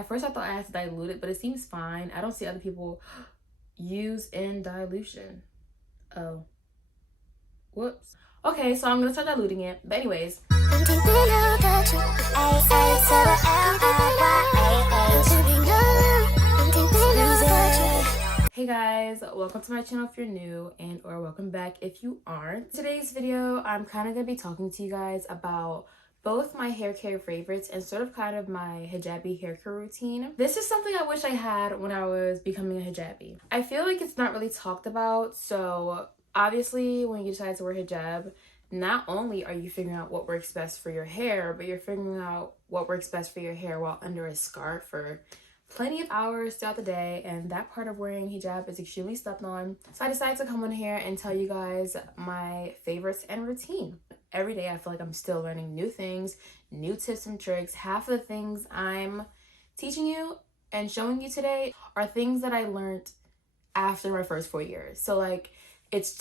At first I thought I had to dilute it, but it seems fine. I don't see other people use in dilution. Oh, whoops. Okay, so I'm gonna start diluting it. But anyways. Hey guys, welcome to my channel if you're new, and or welcome back if you aren't. Today's video, I'm kind of gonna be talking to you guys about both my hair care favorites and sort of kind of my hijabi hair care routine. This is something I wish I had when I was becoming a hijabi. I feel like it's not really talked about, so obviously when you decide to wear hijab, not only are you figuring out what works best for your hair, but you're figuring out what works best for your hair while under a scarf for plenty of hours throughout the day, and that part of wearing hijab is extremely slept on. So I decided to come on here and tell you guys my favorites and routine. Every day I feel like I'm still learning new things, new tips and tricks. Half of the things I'm teaching you and showing you today are things that I learned after my first 4 years. So like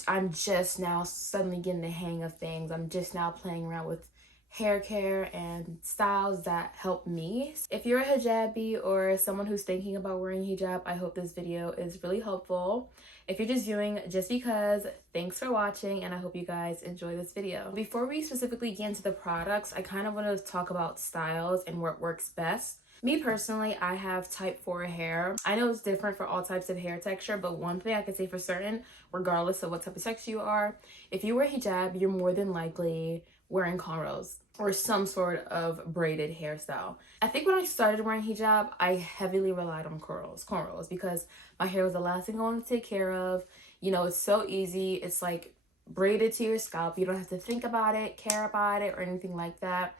I'm just now suddenly getting the hang of things. I'm just now playing around with hair care and styles that help me. If you're a hijabi or someone who's thinking about wearing hijab, I hope this video is really helpful. If you're just viewing just because, thanks for watching, and I hope you guys enjoy this video. Before we specifically get into the products, I kind of want to talk about styles and what works best. Me personally, I have type 4 hair. I know it's different for all types of hair texture, but one thing I can say for certain, regardless of what type of sex you are, if you wear hijab, you're more than likely wearing cornrows or some sort of braided hairstyle. I think when I started wearing hijab, I heavily relied on cornrows because my hair was the last thing I wanted to take care of. You know, it's so easy. It's like braided to your scalp. You don't have to think about it, care about it, or anything like that.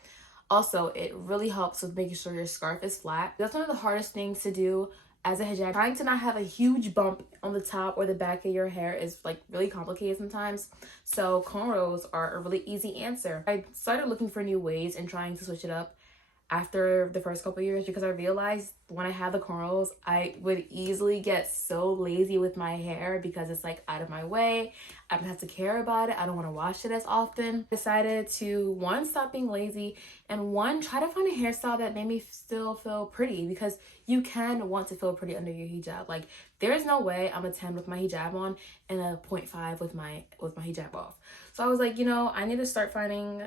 Also, it really helps with making sure your scarf is flat. That's one of the hardest things to do as a hijab. Trying to not have a huge bump on the top or the back of your hair is like really complicated sometimes. So cornrows are a really easy answer. I started looking for new ways and trying to switch it up after the first couple of years because I realized when I had the cornrows, I would easily get so lazy with my hair because it's like out of my way. I don't have to care about it. I don't want to wash it as often. I decided to, one, stop being lazy, and one, try to find a hairstyle that made me still feel pretty, because you can want to feel pretty under your hijab. Like, there's no way I'm a 10 with my hijab on and a 0.5 with my hijab off. So I was like, you know, I need to start finding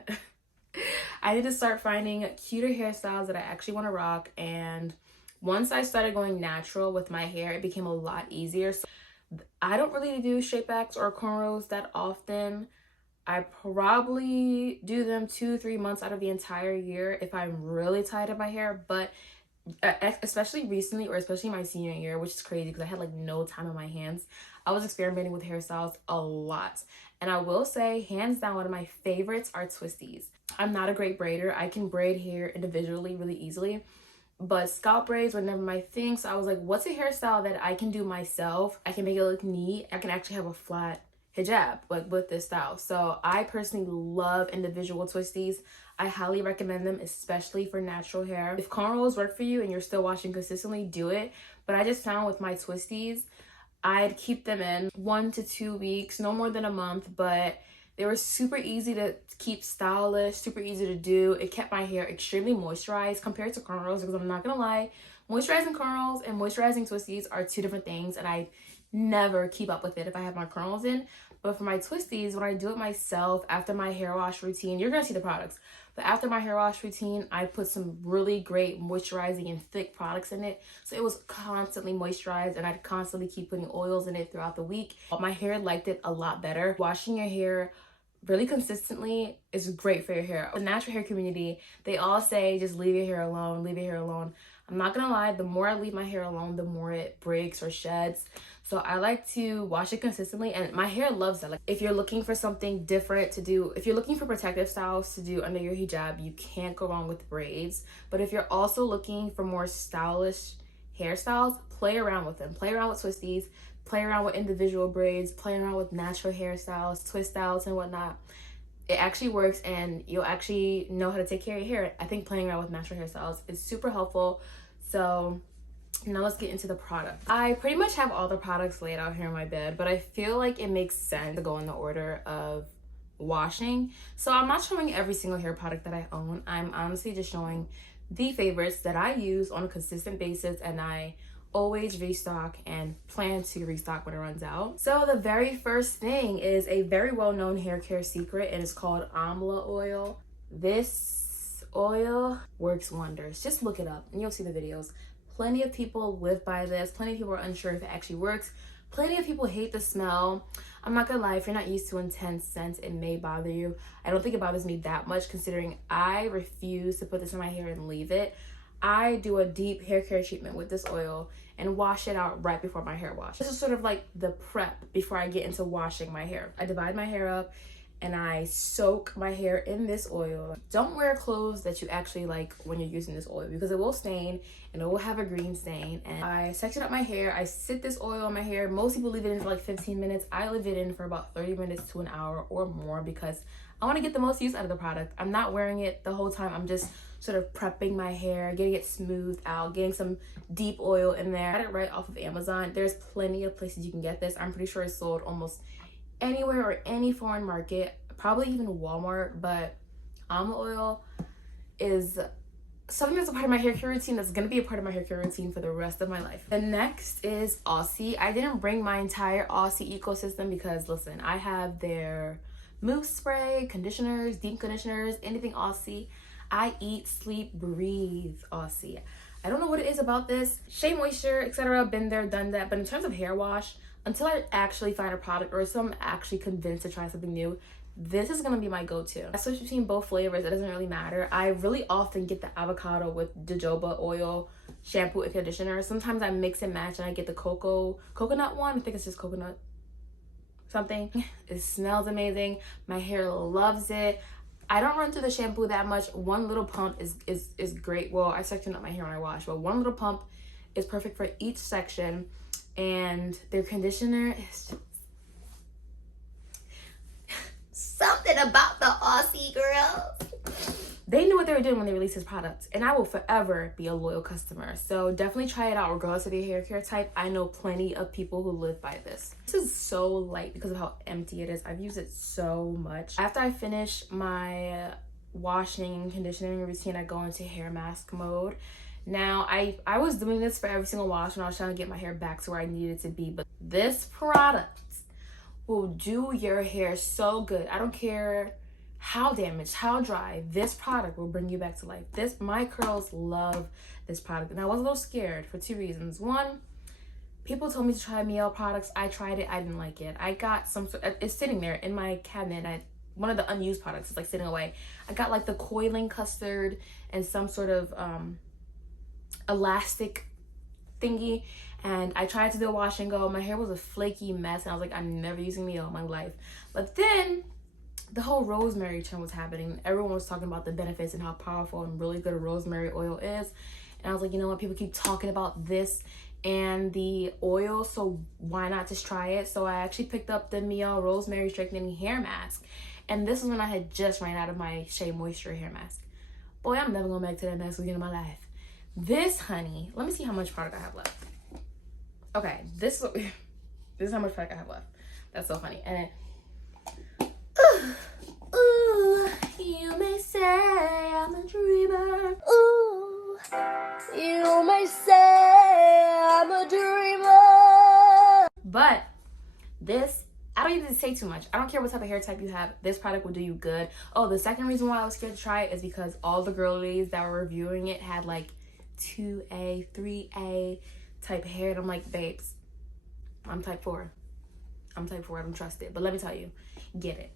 cuter hairstyles that I actually want to rock. And once I started going natural with my hair, it became a lot easier. So I don't really do straight backs or cornrows that often. I probably do them 2-3 months out of the entire year if I'm really tired of my hair. But especially recently, or especially my senior year, which is crazy because I had like no time on my hands, I was experimenting with hairstyles a lot. And I will say, hands down, one of my favorites are twisties. I'm not a great braider. I can braid hair individually really easily, but scalp braids were never my thing. So I was like, what's a hairstyle that I can do myself? I can make it look neat. I can actually have a flat hijab like with this style. So I personally love individual twisties. I highly recommend them, especially for natural hair. If cornrows work for you and you're still washing consistently, do it. But I just found with my twisties, I'd keep them in 1 to 2 weeks, no more than a month, but they were super easy to keep stylish, super easy to do. It kept my hair extremely moisturized compared to cornrows, because I'm not gonna lie, moisturizing cornrows and moisturizing twisties are two different things, and I never keep up with it if I have my cornrows in. But for my twisties, when I do it myself after my hair wash routine, you're gonna see the products, but after my hair wash routine, I put some really great moisturizing and thick products in it, so it was constantly moisturized, and I'd constantly keep putting oils in it throughout the week. My hair liked it a lot better. Washing your hair really consistently is great for your hair. The natural hair community, they all say just leave your hair alone, leave your hair alone. I'm not gonna lie, the more I leave my hair alone, the more it breaks or sheds. So I like to wash it consistently, and my hair loves that. Like, if you're looking for something different to do, if you're looking for protective styles to do under your hijab, you can't go wrong with braids. But if you're also looking for more stylish hairstyles, play around with them. Play around with twisties, play around with individual braids, play around with natural hairstyles, twist styles and whatnot. It actually works, and you'll actually know how to take care of your hair. I think playing around with natural hairstyles is super helpful. So now let's get into the product. I pretty much have all the products laid out here on my bed, but I feel like it makes sense to go in the order of washing. So I'm not showing every single hair product that I own. I'm honestly just showing the favorites that I use on a consistent basis, and I always restock and plan to restock when it runs out. So the very first thing is a very well-known hair care secret, and it's called amla oil. This oil works wonders. Just look it up and you'll see the videos. Plenty of people live by this. Plenty of people are unsure if it actually works. Plenty of people hate the smell. I'm not gonna lie, if you're not used to intense scents, it may bother you. I don't think it bothers me that much, considering I refuse to put this in my hair and leave it. I do a deep hair care treatment with this oil and wash it out right before my hair wash. This is sort of like the prep before I get into washing my hair. I divide my hair up and I soak my hair in this oil. Don't wear clothes that you actually like when you're using this oil, because it will stain and it will have a green stain. And I section up my hair. I sit this oil on my hair. Most people leave it in for like 15 minutes. I leave it in for about 30 minutes to an hour or more because I want to get the most use out of the product. I'm not wearing it the whole time. I'm just sort of prepping my hair, getting it smoothed out, getting some deep oil in there. I got it right off of Amazon. There's plenty of places you can get this. I'm pretty sure it's sold almost anywhere or any foreign market, probably even Walmart. But almond oil is something that's a part of my hair care routine, that's going to be a part of my hair care routine for the rest of my life. The next is Aussie. I didn't bring my entire Aussie ecosystem because, listen, I have their mousse spray, conditioners, deep conditioners, anything Aussie. I eat, sleep, breathe Aussie. I don't know what it is about this. Shea Moisture, etc. Been there, done that. But in terms of hair wash, until I actually find a product or I'm actually convinced to try something new, this is gonna be my go-to. I switch between both flavors. It doesn't really matter. I really often get the avocado with jojoba oil shampoo and conditioner. Sometimes I mix and match and I get the coconut one. I think it's just coconut something. It smells amazing. My hair loves it. I don't run through the shampoo that much. One little pump is great. Well, I section up my hair when I wash, but one little pump is perfect for each section. And their conditioner is just something about the Aussie girls. They knew what they were doing when they released this product, and I will forever be a loyal customer. So definitely try it out regardless of your hair care type. I know plenty of people who live by this. This is so light because of how empty it is. I've used it so much. After I finish my washing and conditioning routine, I go into hair mask mode. Now, I was doing this for every single wash when I was trying to get my hair back to where I needed it to be, but this product will do your hair so good. I don't care how damaged, how dry, this product will bring you back to life. My curls love this product, and I was a little scared for two reasons. One, people told me to try Miel products. I tried it, I didn't like it. I got it's sitting there in my cabinet. One of the unused products is like sitting away. I got like the coiling custard and some sort of elastic thingy, and I tried to do a wash and go. My hair was a flaky mess, and I was like, I'm never using Miel in my life. But then the whole rosemary trend was happening. Everyone was talking about the benefits and how powerful and really good rosemary oil is. And I was like, you know what? People keep talking about this and the oil, so why not just try it? So I actually picked up the Miel Rosemary Strengthening Hair Mask. And this is when I had just ran out of my Shea Moisture hair mask. Boy, I'm never going back to that mask again in my life. This, honey, let me see how much product I have left. Okay, this is how much product I have left. That's so funny. And ooh, you may say I'm a dreamer. Ooh, you may say I'm a dreamer. But this, I don't even say too much. I don't care what type of hair type you have. This product will do you good. Oh, the second reason why I was scared to try it is because all the girlies that were reviewing it had like 2A, 3A type hair. And I'm like, babes, I'm type 4. I'm type 4. I don't trust it. But let me tell you, get it.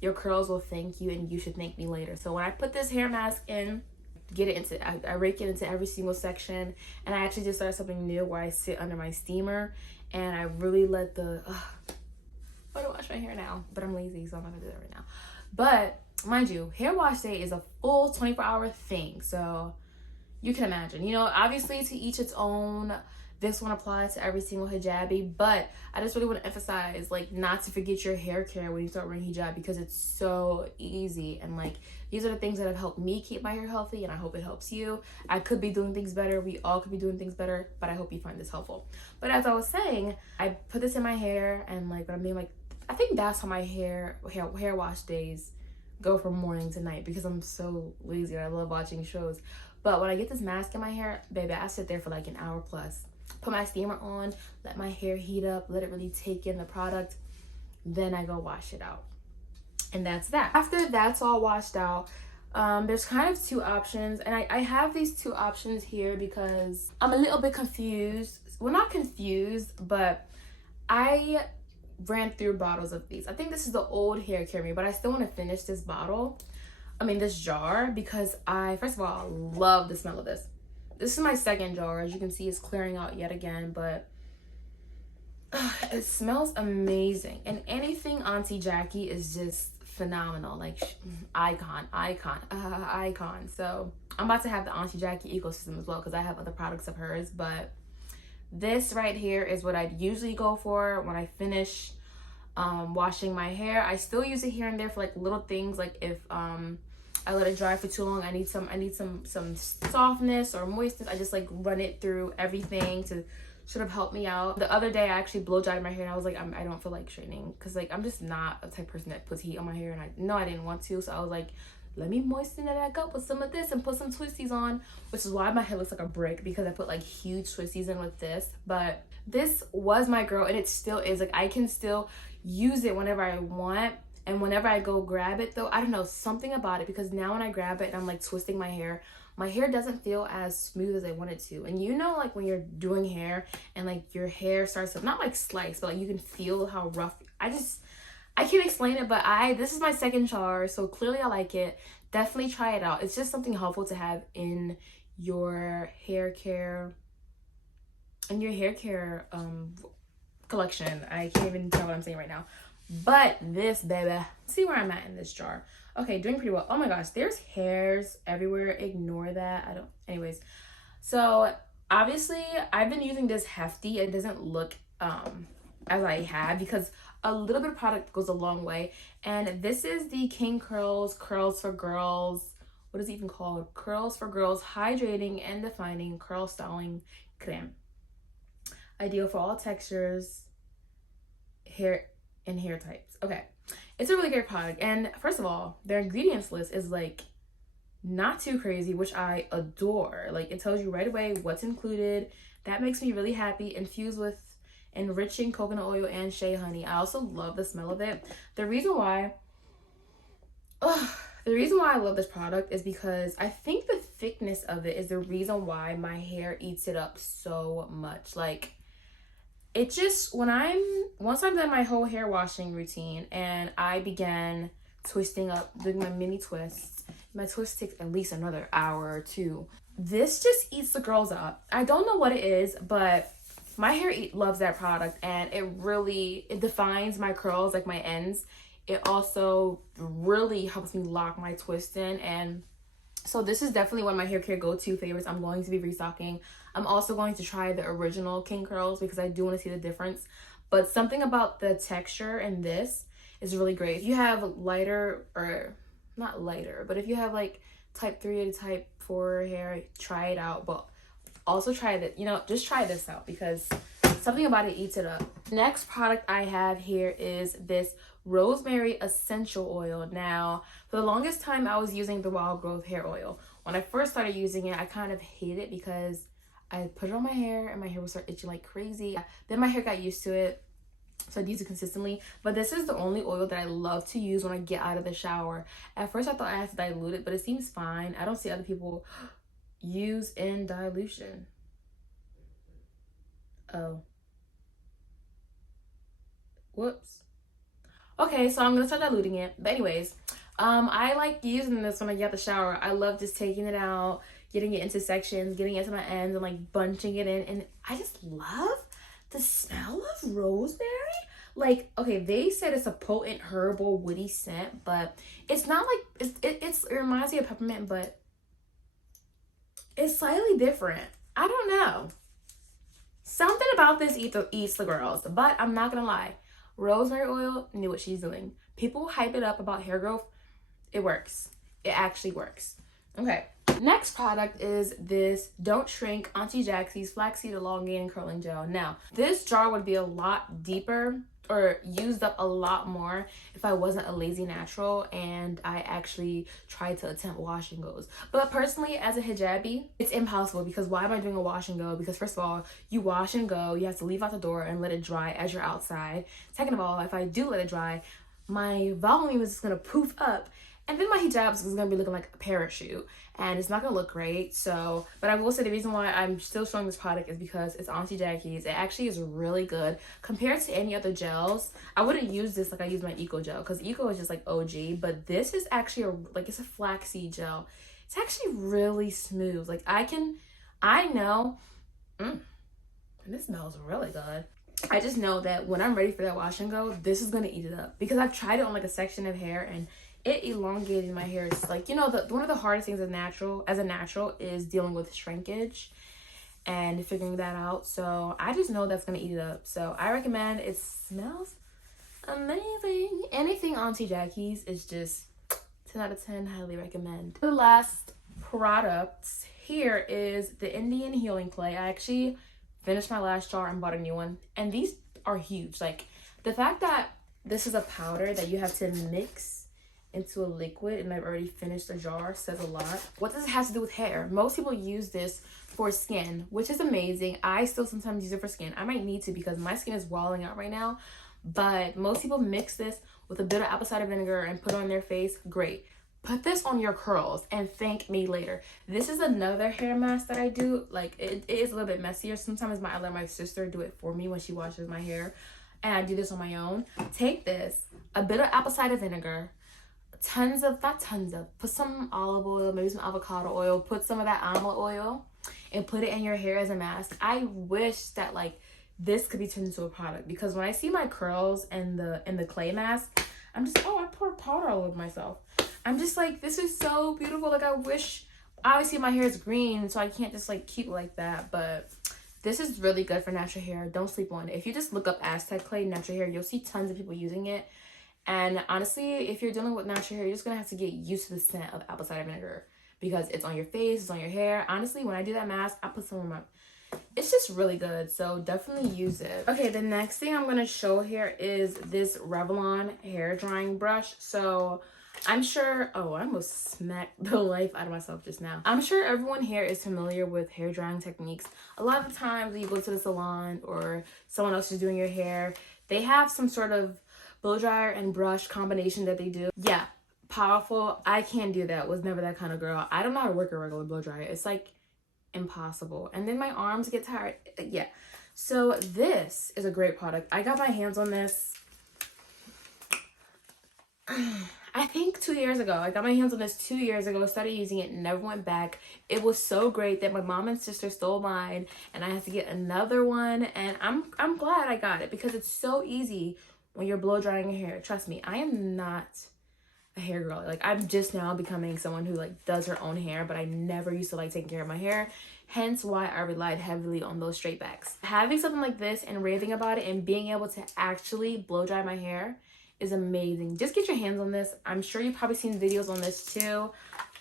Your curls will thank you, and you should thank me later. So when I put this hair mask in, I rake it into every single section. And I actually just started something new where I sit under my steamer and I really let the I want to wash my hair now, but I'm lazy, so I'm not gonna do that right now. But mind you, hair wash day is a full 24-hour thing, so you can imagine. You know, obviously to each its own. This one applies to every single hijabi, but I just really want to emphasize, like, not to forget your hair care when you start wearing hijab, because it's so easy. And like, these are the things that have helped me keep my hair healthy, and I hope it helps you. I could be doing things better. We all could be doing things better, but I hope you find this helpful. But as I was saying, I put this in my hair, and like, when I'm being like, I think that's how my hair wash days go from morning to night, because I'm so lazy and I love watching shows. But when I get this mask in my hair, baby, I sit there for like an hour plus. Put my steamer on, let my hair heat up, let it really take in the product. Then I go wash it out. And that's that. After that's all washed out, there's kind of two options. And I have these two options here because I'm a little bit confused. Well, not confused, but I ran through bottles of these. I think this is the old hair care me, but I still want to finish this bottle. I mean, this jar, because first of all, I love the smell of this. This is my second jar. As you can see, it's clearing out yet again, but it smells amazing. And anything Auntie Jackie is just phenomenal. Like, icon. So I'm about to have the Auntie Jackie ecosystem as well, because I have other products of hers, but this right here is what I'd usually go for when I finish washing my hair. I still use it here and there for like little things, like if I let it dry for too long, I need some softness or moistness. I just like run it through everything to sort of help me out. The other day I actually blow dried my hair and I was like, I don't feel like straightening, because like I'm just not a type of person that puts heat on my hair, and I know I didn't want to, so I was like, let me moisten it back up with some of this and put some twisties on, which is why my hair looks like a brick, because I put like huge twisties in with this. But this was my girl, and it still is. Like, I can still use it whenever I want, and whenever I go grab it though, I don't know, something about it, because now when I grab it and I'm like twisting my hair doesn't feel as smooth as I want it to. And you know, like when you're doing hair and like your hair starts to not like slice, but like you can feel how rough. I can't explain it, but this is my second jar, so clearly I like it. Definitely try it out. It's just something helpful to have in your hair care collection. I can't even tell what I'm saying right now. But this, baby, see where I'm at in this jar. Okay, doing pretty well. Oh my gosh, there's hairs everywhere. Ignore that. Anyways. So obviously I've been using this hefty. It doesn't look as I have, because a little bit of product goes a long way. And this is the King Curls for Girls. What is it even called? Curls for Girls Hydrating and Defining Curl Styling Creme. Ideal for all textures, hair and hair types. Okay, it's a really great product. And first of all, their ingredients list is like not too crazy, which I adore. Like, it tells you right away what's included. That makes me really happy. Infused with enriching coconut oil and shea honey. I also love the smell of it. The reason why I love this product is because I think the thickness of it is the reason why my hair eats it up so much. Like, it just, once I'm done my whole hair washing routine and I began twisting up, doing my mini twists, my twist takes at least another hour or two. This just eats the girls up. I don't know what it is, but my hair loves that product, and it defines my curls, like my ends. It also really helps me lock my twist in, and so this is definitely one of my hair care go-to favorites. I'm going to be restocking. I'm also going to try the original King Curls because I do want to see the difference. But something about the texture in this is really great. If you have lighter, or not lighter, but if you have like type 3 to type 4 hair, try it out. But also try that, just try this out, because something about it eats it up. Next product I have here is this rosemary essential oil. Now, for the longest time I was using the wild growth hair oil. When I first started using it, I kind of hated it because I put it on my hair and my hair would start itching like crazy. Then my hair got used to it, so I'd use it consistently. But this is the only oil that I love to use when I get out of the shower. At first I thought I had to dilute it, but it seems fine. I don't see other people use in dilution. Oh. Whoops. Okay, so I'm gonna start diluting it. But anyways, I like using this when I get out the shower. I love just taking it out, getting it into sections, getting it to my ends, and like bunching it in. And I just love the smell of rosemary. Like, okay, they said it's a potent herbal woody scent, but it's not like it reminds me of peppermint, but it's slightly different. I don't know. Something about this eats the girls, but I'm not gonna lie. Rosemary oil knew what she's doing. People hype it up about hair growth. It works. It actually works. Okay. Next product is this Don't Shrink Auntie Jackie's Flaxseed Elongating Curling Gel. Now, this jar would be a lot deeper, or used up a lot more if I wasn't a lazy natural and I actually tried to attempt wash and goes. But personally, as a hijabi, it's impossible, because why am I doing a wash and go? Because first of all, you wash and go, you have to leave out the door and let it dry as you're outside. Second of all, if I do let it dry, my volume is just gonna poof up, and then my hijab is gonna be looking like a parachute, and it's not gonna look great. So, but I will say the reason why I'm still showing this product is because it's Auntie Jackie's. It actually is really good compared to any other gels. I wouldn't use this like I use my Eco gel, because Eco is just like OG, but this is actually it's a flaxseed gel. It's actually really smooth. Like I know, and this smells really good. I just know that when I'm ready for that wash and go, this is gonna eat it up, because I've tried it on like a section of hair and it elongated my hair. It's like, you know, one of the hardest things as a natural is dealing with shrinkage and figuring that out. So I just know that's gonna eat it up. So I recommend. It smells amazing. Anything Auntie Jackie's is just 10 out of 10. Highly recommend. The last product here is the Indian Healing Clay. I actually finished my last jar and bought a new one, and these are huge. Like, the fact that this is a powder that you have to mix into a liquid and I've already finished the jar says a lot. What does it have to do with hair? Most people use this for skin, which is amazing. I still sometimes use it for skin. I might need to, because my skin is walling out right now, but most people mix this with a bit of apple cider vinegar and put it on their face. Great. Put this on your curls and thank me later. This is another hair mask that I do. Like, it is a little bit messier. Sometimes I let my sister do it for me when she washes my hair, and I do this on my own. Take this, a bit of apple cider vinegar, put some olive oil, maybe some avocado oil, put some of that almond oil and put it in your hair as a mask. I wish that like this could be turned into a product, because when I see my curls and the clay mask, I'm just, oh, I poured powder all over myself. I'm just like, this is so beautiful. Like, I wish, obviously my hair is green, so I can't just like keep it like that, but this is really good for natural hair. Don't sleep on it. If you just look up Aztec clay natural hair, you'll see tons of people using it. And honestly, if you're dealing with natural hair, you're just gonna have to get used to the scent of apple cider vinegar, because it's on your face, it's on your hair. Honestly, when I do that mask, I put some on my, it's just really good. So definitely use it. Okay, the next thing I'm gonna show here is this Revlon hair drying brush. So I'm sure, oh, I almost smacked the life out of myself just now. I'm sure everyone here is familiar with hair drying techniques. A lot of the times when you go to the salon or someone else is doing your hair, they have some sort of blow dryer and brush combination that they do. Yeah, powerful. I can't do that. Was never that kind of girl. I don't know how to work a regular blow dryer. It's like impossible. And then my arms get tired. Yeah. So this is a great product. I got my hands on this I think 2 years ago. I got my hands on this 2 years ago, started using it, never went back. It was so great that my mom and sister stole mine and I had to get another one, and I'm glad I got it, because it's so easy when you're blow drying your hair. Trust me, I am not a hair girl. Like, I'm just now becoming someone who like does her own hair, but I never used to like taking care of my hair, hence why I relied heavily on those straight backs. Having something like this and raving about it and being able to actually blow dry my hair is amazing. Just get your hands on this. I'm sure you've probably seen videos on this too,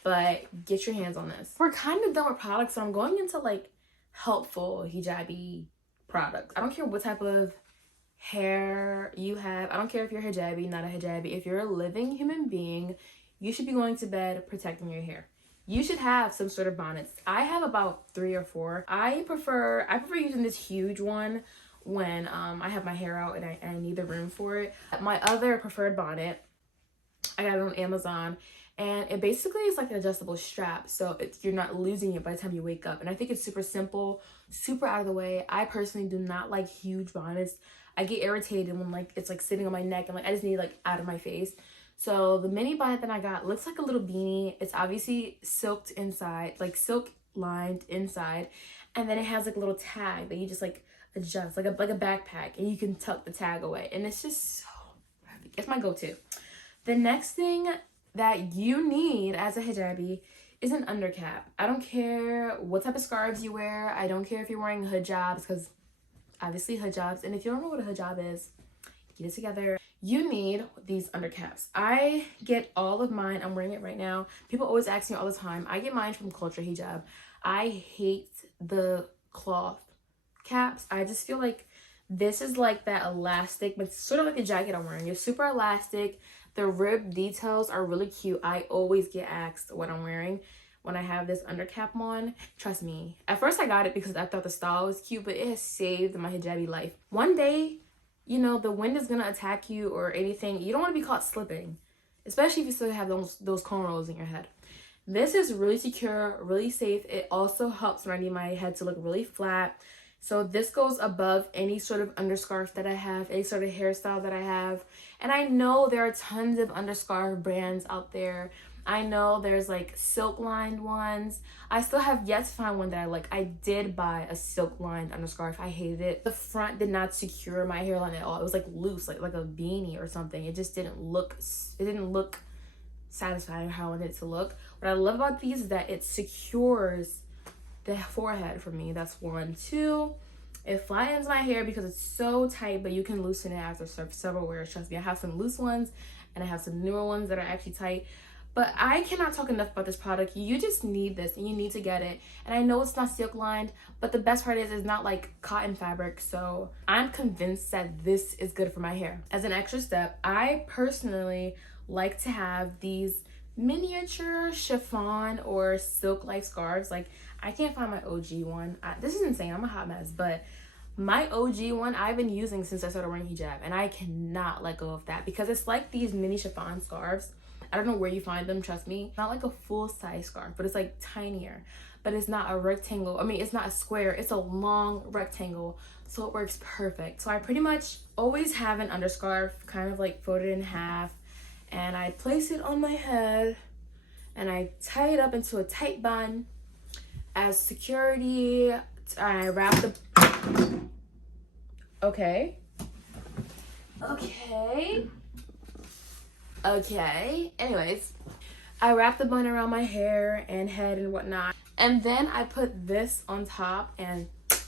but get your hands on this. We're kind of done with products, so I'm going into like helpful hijabi products. I don't care what type of hair you have. I don't care if you're hijabi, not a hijabi. If you're a living human being, you should be going to bed protecting your hair. You should have some sort of bonnets. I have about 3 or 4. I prefer using this huge one when I have my hair out and I need the room for it. My other preferred bonnet, I got it on Amazon, and it basically is like an adjustable strap, so you're not losing it by the time you wake up. And I think it's super simple, super out of the way. I personally do not like huge bonnets. I get irritated when like it's like sitting on my neck and like I just need like out of my face. So the mini bonnet that I got looks like a little beanie. It's obviously silked inside, like silk lined inside, and then it has like a little tag that you just like adjust, like a backpack, and you can tuck the tag away, and it's just so perfect. It's my go-to. The next thing that you need as a hijabi is an undercap. I don't care what type of scarves you wear. I don't care if you're wearing hijabs, because obviously hijabs, and if you don't know what a hijab is, get it together. You need these undercaps. I get all of mine, I'm wearing it right now. People always ask me all the time. I get mine from Culture Hijab. I hate the cloth caps. I just feel like This is like that elastic, but it's sort of like the jacket I'm wearing. It's super elastic. The rib details are really cute. I always get asked what I'm wearing when I have this undercap on. Trust me, at first I got it because I thought the style was cute, but it has saved my hijabi life. One day, you know, the wind is gonna attack you or anything. You don't want to be caught slipping, especially if you still have those cornrows in your head. This is really secure, really safe. It also helps when I need my head to look really flat. So this goes above any sort of underscarf that I have, any sort of hairstyle that I have. And I know there are tons of underscarf brands out there. I know there's like silk lined ones. I still have yet to find one that I like. I did buy a silk lined underscarf. I hated it. The front did not secure my hairline at all. It was like loose, like a beanie or something. It just didn't look satisfying how I wanted it to look. What I love about these is that it secures the forehead for me. That's 1. 2, it flattens my hair because it's so tight, but you can loosen it after several wears. Trust me, I have some loose ones and I have some newer ones that are actually tight. But I cannot talk enough about this product. You just need this and you need to get it. And I know it's not silk lined, but the best part is it's not like cotton fabric. So I'm convinced that this is good for my hair. As an extra step, I personally like to have these miniature chiffon or silk like scarves. Like, I can't find my OG one. This is insane. I'm a hot mess, but my OG one I've been using since I started wearing hijab, and I cannot let go of that because it's like these mini chiffon scarves. I don't know where you find them, trust me. Not like a full size scarf, but it's like tinier. But it's not a rectangle. I mean, it's not a square. It's a long rectangle, so it works perfect. So I pretty much always have an underscarf kind of like folded in half, and I place it on my head and I tie it up into a tight bun. As security, I wrap the... Okay. Anyways, I wrap the bun around my hair and head and whatnot. And then I put this on top and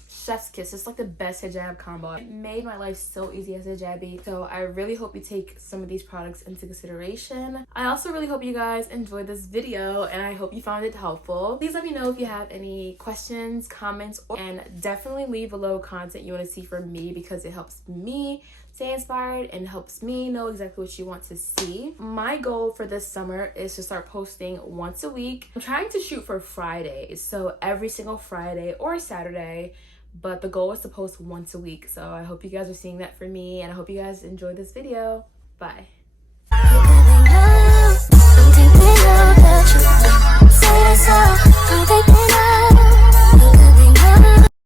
chef's kiss. It's like the best hijab combo. It made my life so easy as a hijabi. So I really hope you take some of these products into consideration. I also really hope you guys enjoyed this video and I hope you found it helpful. Please let me know if you have any questions, comments, and definitely leave below content you want to see from me because it helps me stay inspired and helps me know exactly what you want to see. My goal for this summer is to start posting once a week. I'm trying to shoot for Fridays, so every single Friday or Saturday, but the goal is to post once a week. So I hope you guys are seeing that for me, and I hope you guys enjoyed this video. Bye. Don't take me